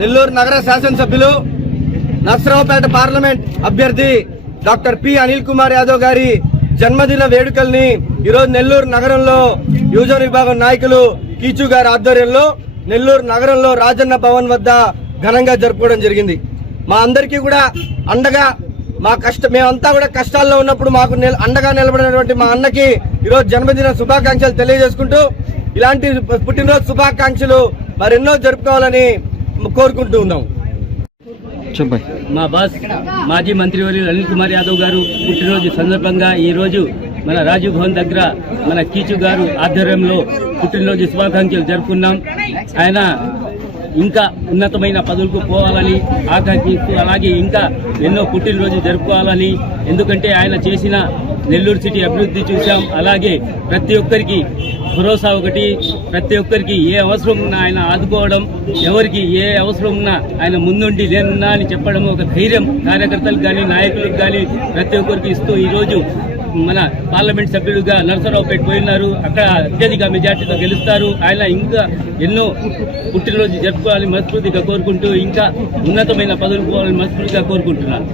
నెల్లూరు నగర శాసనసభ్యులు నర్సరావుపేట పార్లమెంట్ అభ్యర్థి డాక్టర్ పి అనిల్ కుమార్ యాదవ్ గారి జన్మదిన వేడుకల్ని ఈరోజు నెల్లూరు నగరంలో యువజన విభాగం నాయకులు కీచు గారి ఆధ్వర్యంలో నెల్లూరు నగరంలో రాజన్న భవన్ వద్ద ఘనంగా జరుపుకోవడం జరిగింది. మా అందరికీ కూడా అండగా మేమంతా కూడా కష్టాల్లో ఉన్నప్పుడు మాకు అండగా నిలబడినటువంటి మా అన్నకి ఈరోజు జన్మదిన శుభాకాంక్షలు తెలియజేసుకుంటూ ఇలాంటి పుట్టినరోజు శుభాకాంక్షలు మరెన్నో జరుపుకోవాలని కోరుకుంటూ ఉన్నాం. మా బాస్ మాజీ మంత్రివర్యులు అనిల్ కుమార్ యాదవ్ గారు పుట్టినరోజు సందర్భంగా ఈ రోజు మన రాజీవ్ భవన్ దగ్గర మన కీచు గారు ఆధ్వర్యంలో పుట్టినరోజు శుభాకాంక్షలు జరుపుకున్నాం. ఆయన ఇంకా ఉన్నతమైన పదవులకు పోవాలని ఆకాంక్షిస్తూ అలాగే ఇంకా ఎన్నో పుట్టినరోజు జరుపుకోవాలని, ఎందుకంటే ఆయన చేసిన నెల్లూరు సిటీ అభివృద్ధి చూసాం. అలాగే ప్రతి ఒక్కరికి భరోసా ఒకటి, ప్రతి ఒక్కరికి ఏ అవసరం ఉన్నా ఆయన ఆదుకోవడం, ఎవరికి ఏ అవసరం ఉన్నా ఆయన ముందుండి నేనున్నా అని చెప్పడం, ఒక ధైర్యం కార్యకర్తలకు కానీ నాయకులకు కానీ ప్రతి ఒక్కరికి ఇస్తూ ఈరోజు మన పార్లమెంట్ సభ్యులుగా నరసరావుపేట పోయినారు. అక్కడ అత్యధిక మెజార్టీతో గెలుస్తారు. ఆయన ఇంకా ఎన్నో పుట్టినరోజు జరుపుకోవాలని మనస్ఫూర్తిగా కోరుకుంటూ ఇంకా ఉన్నతమైన పదవులు పోవాలని మనస్ఫూర్తిగా కోరుకుంటున్నాను.